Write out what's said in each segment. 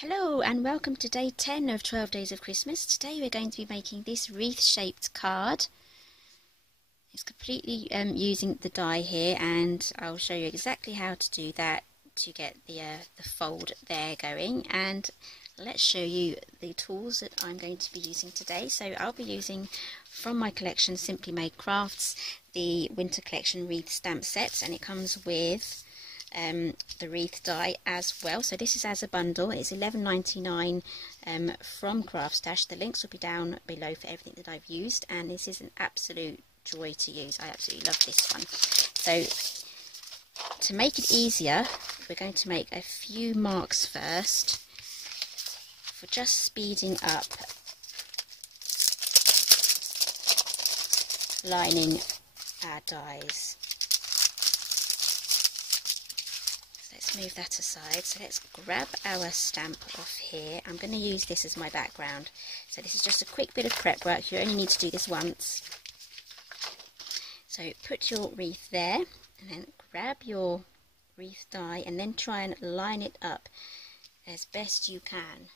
Hello and welcome to day 10 of 12 Days of Christmas. Today we're going to be making this wreath shaped card. It's completely using the die here, and I'll show you exactly how to do that to get the fold there going. And let's show you the tools that I'm going to be using today. So I'll be using from my collection Simply Made Crafts the Winter Collection Wreath stamp set, and it comes with the wreath die as well. So this is as a bundle. It's $11.99 from Craft Stash. The links will be down below for everything that I've used, and this is an absolute joy to use. I absolutely love this one. So to make it easier, we're going to make a few marks first for just speeding up lining our dies. Let's move that aside. So let's grab our stamp off here. I'm going to use this as my background. So this is just a quick bit of prep work. You only need to do this once. So put your wreath there and then grab your wreath die and then try and line it up as best you can.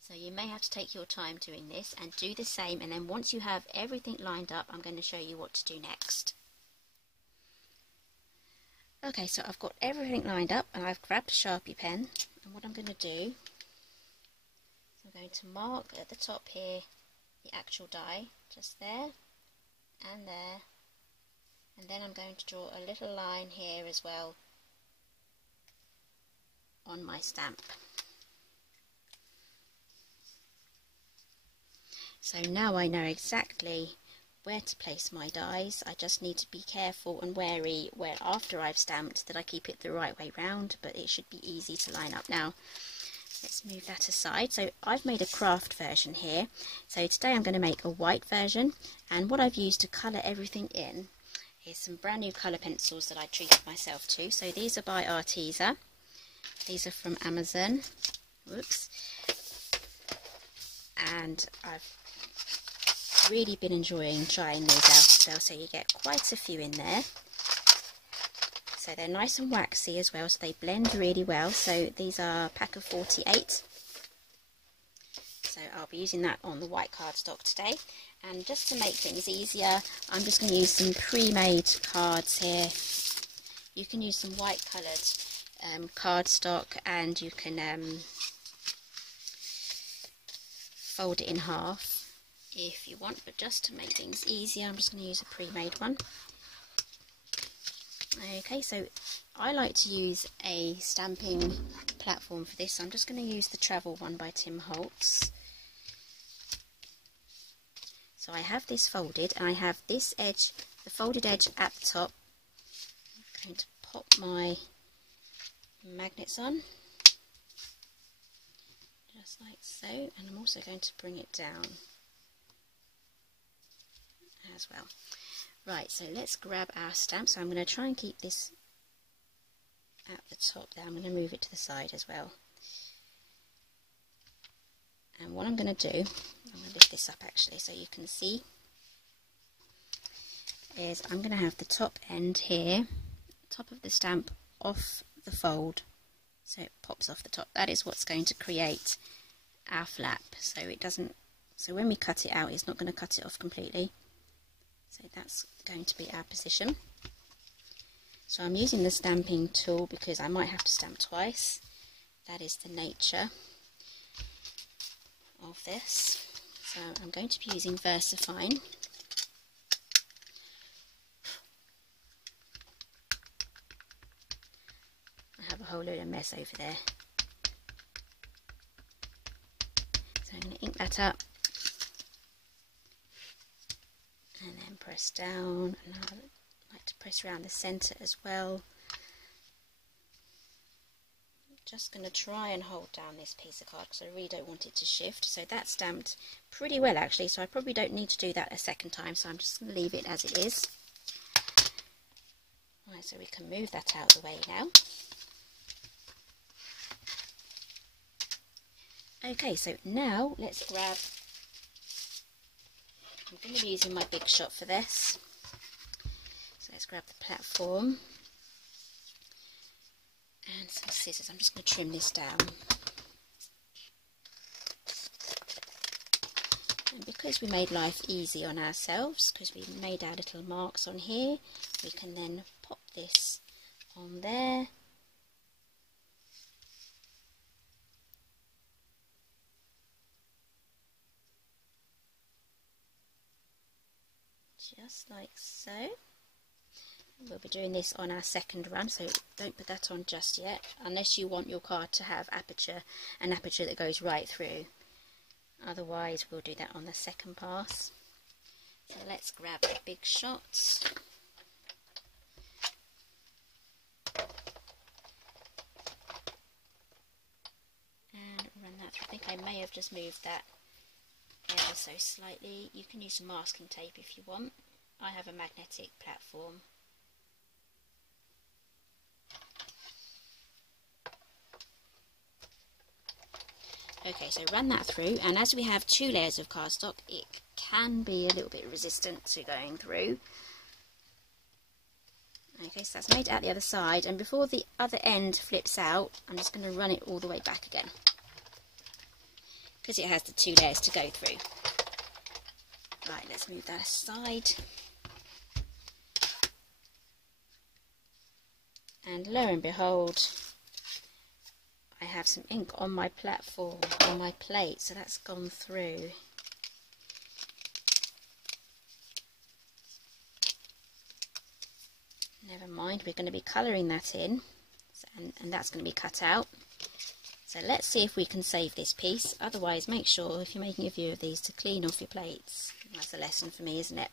So you may have to take your time doing this and do the same, and then once you have everything lined up, I'm going to show you what to do next. Okay, so I've got everything lined up and I've grabbed a Sharpie pen, and what I'm going to do is I'm going to mark at the top here the actual die, just there and there, and then I'm going to draw a little line here as well on my stamp. So now I know exactly where to place my dies. I just need to be careful and wary where after I've stamped that I keep it the right way round, but it should be easy to line up now. Let's move that aside. So I've made a craft version here. So today I'm going to make a white version, and what I've used to colour everything in is some brand new colour pencils that I treated myself to. So these are by Arteza. These are from Amazon. Whoops. And I've really been enjoying trying these out as well, so you get quite a few in there. So they're nice and waxy as well, so they blend really well. So these are a pack of 48. So I'll be using that on the white cardstock today. And just to make things easier, I'm just going to use some pre-made cards here. You can use some white coloured cardstock, and you can fold it in half if you want, but just to make things easier I'm just going to use a pre-made one. Okay, so I like to use a stamping platform for this, so I'm just going to use the travel one by Holtz. So I have this folded, and I have this edge, the folded edge at the top. I'm going to pop my magnets on just like so, and I'm also going to bring it down as well. Right, so let's grab our stamp. So I'm going to try and keep this at the top there. I'm going to move it to the side as well. And what I'm going to do, I'm going to lift this up actually so you can see, is I'm going to have the top end here, top of the stamp off the fold, so it pops off the top. That is what's going to create our flap, so it doesn't, so when we cut it out, it's not going to cut it off completely. So that's going to be our position. So I'm using the stamping tool because I might have to stamp twice. That is the nature of this. So I'm going to be using Versamark. I have a whole load of mess over there. So I'm going to ink that up. And then press down, and I like to press around the centre as well. I'm just going to try and hold down this piece of card because I really don't want it to shift. So that's stamped pretty well actually, so I probably don't need to do that a second time, so I'm just going to leave it as it is. Right, so we can move that out of the way now. Okay, so now let's grab, I'm going to be using my big shot for this, so let's grab the platform and some scissors. I'm just going to trim this down. because we made life easy on ourselves, because we made our little marks on here, we can then pop this on there. Just like so. We'll be doing this on our second run, so don't put that on just yet, unless you want your card to have an aperture that goes right through. Otherwise, we'll do that on the second pass. So let's grab the big shots. And run that through. I think I may have just moved that ever so slightly. You can use some masking tape if you want. I have a magnetic platform. Okay, so run that through, and as we have 2 layers of cardstock, it can be a little bit resistant to going through. Okay, so that's made it out the other side, and before the other end flips out, I'm just going to run it all the way back again, because it has the 2 layers to go through. Right, let's move that aside. And lo and behold, I have some ink on my platform, on my plate, so that's gone through. Never mind, we're going to be colouring that in, and that's going to be cut out. So let's see if we can save this piece. Otherwise, make sure, if you're making a few of these, to clean off your plates. That's a lesson for me, isn't it?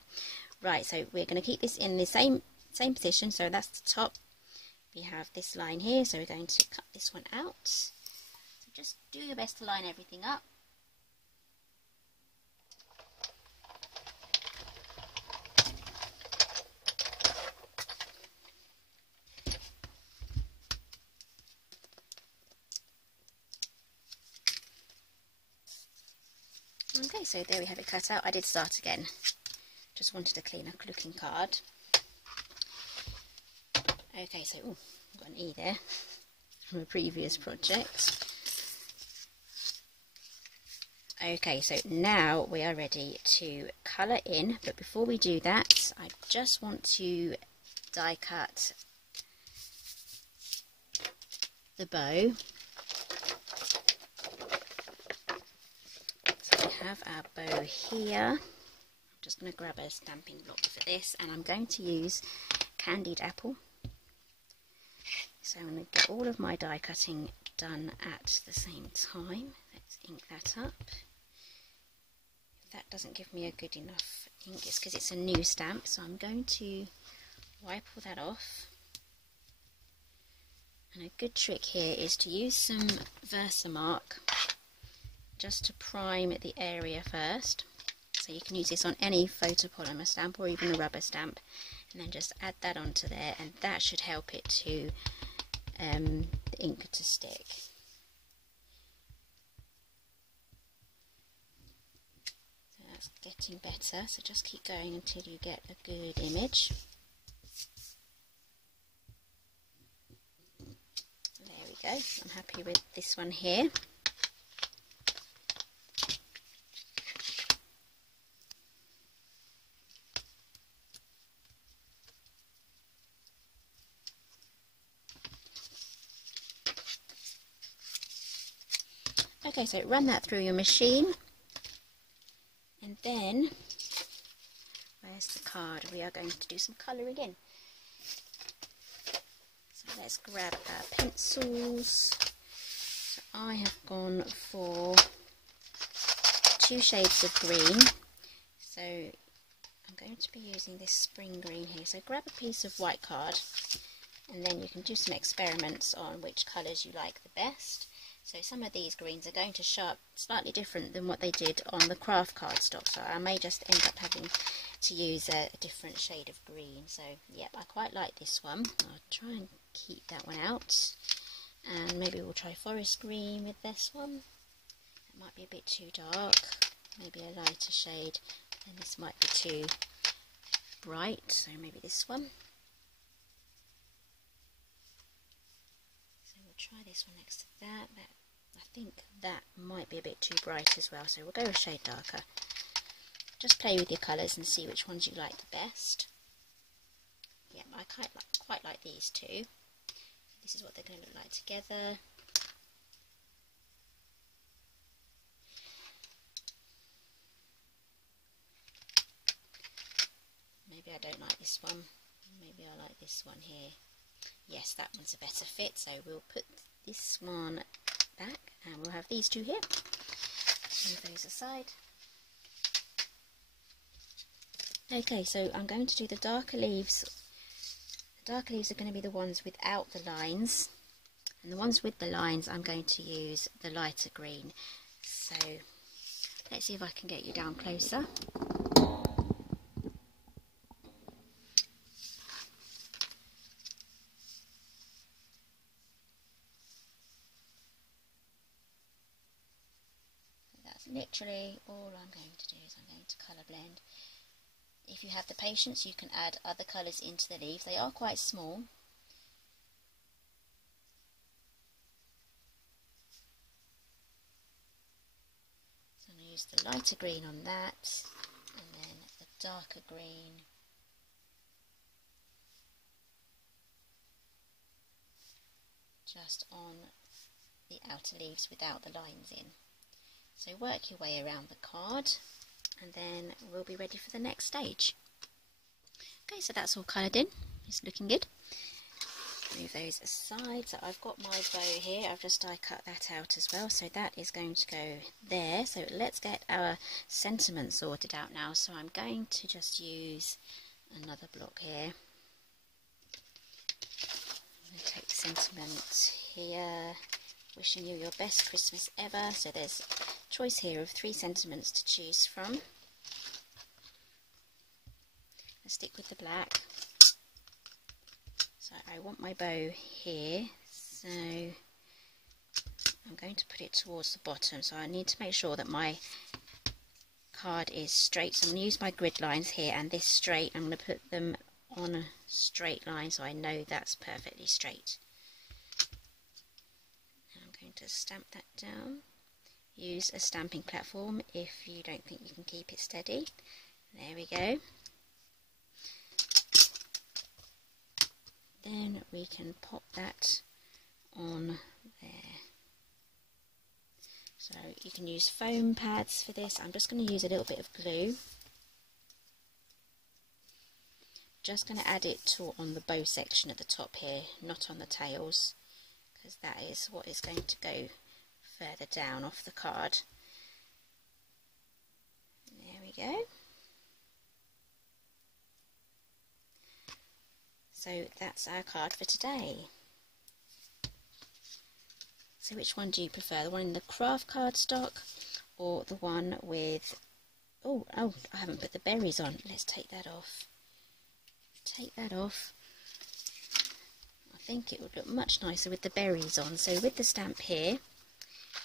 Right, so we're going to keep this in the same position, so that's the top. We have this line here, so we're going to cut this one out. So just do your best to line everything up. Okay, so there we have it cut out. I did start again. Just wanted a cleaner looking card. Okay, so I've got an E there from a previous project. Okay, so now we are ready to colour in, but before we do that, I just want to die cut the bow. So we have our bow here. I'm just going to grab a stamping block for this, and I'm going to use Candied apple. So I'm going to get all of my die cutting done at the same time. Let's ink that up. If that doesn't give me a good enough ink, it's because it's a new stamp, so I'm going to wipe all that off. And a good trick here is to use some Versamark just to prime the area first. So you can use this on any photopolymer stamp or even a rubber stamp, and then just add that onto there, and that should help it to the ink to stick. So that's getting better, so just keep going until you get a good image. There we go, I'm happy with this one here. Okay, so run that through your machine, and then, where's the card? We are going to do some colouring in. So let's grab our pencils. So I have gone for 2 shades of green. So I'm going to be using this spring green here. So grab a piece of white card, and then you can do some experiments on which colours you like the best. So some of these greens are going to show up slightly different than what they did on the craft cardstock, so I may just end up having to use a different shade of green. So yep, I quite like this one. I'll try and keep that one out, and maybe we'll try forest green with this one. It might be a bit too dark, maybe a lighter shade, and this might be too bright, so maybe this one. So we'll try this one next to that. I think that might be a bit too bright as well, so we'll go a shade darker. just play with your colours and see which ones you like the best. Yeah, I quite like these two. This is what they're going to look like together. Maybe I don't like this one. Maybe I like this one here. Yes, that one's a better fit, so we'll put this one back and we'll have these two here. Move those aside. Okay, so I'm going to do the darker leaves. The darker leaves are going to be the ones without the lines, and the ones with the lines I'm going to use the lighter green. So let's see if I can get you down closer. That's literally all I'm going to do, is I'm going to colour blend. If you have the patience, you can add other colours into the leaves. They are quite small. So I'm going to use the lighter green on that, and then the darker green just on the outer leaves without the lines in. So work your way around the card, and then we'll be ready for the next stage. Okay, so that's all coloured in. It's looking good. Move those aside. So I've got my bow here. I've just die cut that out as well. So that is going to go there. So let's get our sentiment sorted out now. So I'm going to just use another block here. I'm going to take the sentiment here. Wishing you your best Christmas ever. So there's a choice here of 3 sentiments to choose from. Let's stick with the black. So I want my bow here, so I'm going to put it towards the bottom. So I need to make sure that my card is straight. So I'm going to use my grid lines here, and this straight, I'm going to put them on a straight line so I know that's perfectly straight. To stamp that down. Use a stamping platform if you don't think you can keep it steady. There we go. Then we can pop that on there. So you can use foam pads for this. I'm just going to use a little bit of glue. Just going to add it to on the bow section at the top here, not on the tails, because that is what is going to go further down off the card. There we go. So that's our card for today. So which one do you prefer? The one in the craft cardstock or the one with... Oh, I haven't put the berries on. Let's take that off. Take that off. I think it would look much nicer with the berries on. So with the stamp here,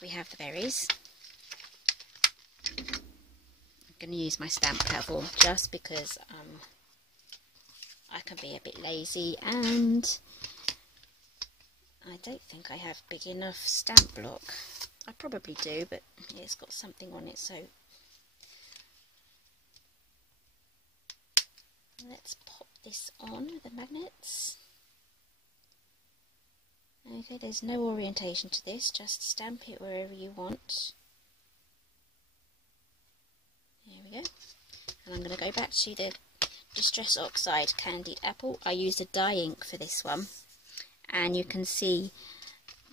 we have the berries. I'm going to use my stamp platform just because I can be a bit lazy, and I don't think I have big enough stamp block. I probably do, but it's got something on it, so let's pop this on with the magnets. Okay, there's no orientation to this, just stamp it wherever you want. There we go. And I'm going to go back to the Distress Oxide Candied Apple. I used a dye ink for this one, and you can see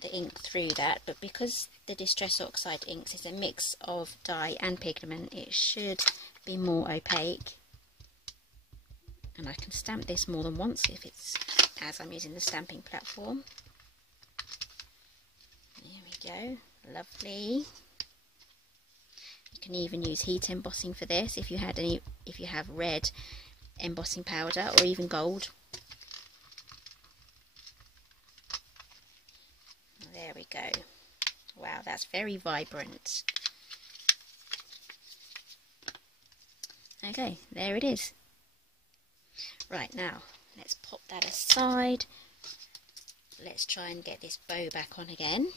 the ink through that, but because the Distress Oxide inks is a mix of dye and pigment, it should be more opaque. And I can stamp this more than once if it's as I'm using the stamping platform. There we go, lovely. You can even use heat embossing for this if you have red embossing powder or even gold. There we go. Wow, that's very vibrant. Okay, there it is. Right, now let's pop that aside. Let's try and get this bow back on again,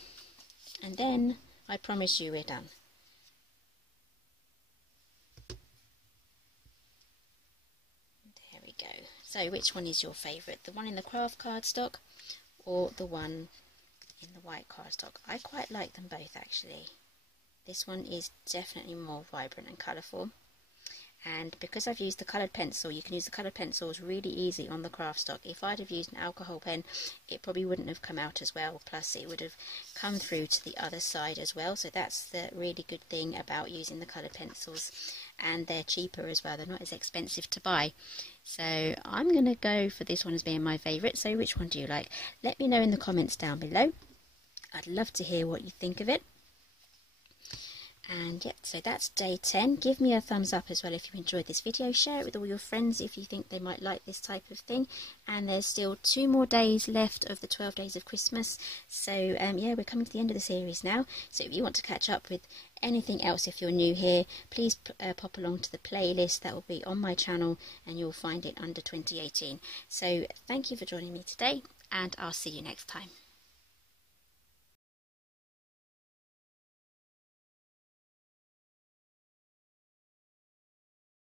and then I promise you we're done. go. So which one is your favourite? The one in the craft cardstock or the one in the white cardstock? I quite like them both actually. This one is definitely more vibrant and colourful. And because I've used the coloured pencil, you can use the coloured pencils really easy on the craft stock. If I'd have used an alcohol pen, it probably wouldn't have come out as well. Plus it would have come through to the other side as well. So that's the really good thing about using the coloured pencils. And they're cheaper as well. They're not as expensive to buy. So I'm going to go for this one as being my favourite. So which one do you like? Let me know in the comments down below. I'd love to hear what you think of it. And yep, so that's day 10. Give me a thumbs up as well if you enjoyed this video. Share it with all your friends if you think they might like this type of thing. And there's still 2 more days left of the 12 days of Christmas. So yeah, we're coming to the end of the series now. So if you want to catch up with anything else, if you're new here, please pop along to the playlist that will be on my channel, and you'll find it under 2018. So thank you for joining me today, and I'll see you next time.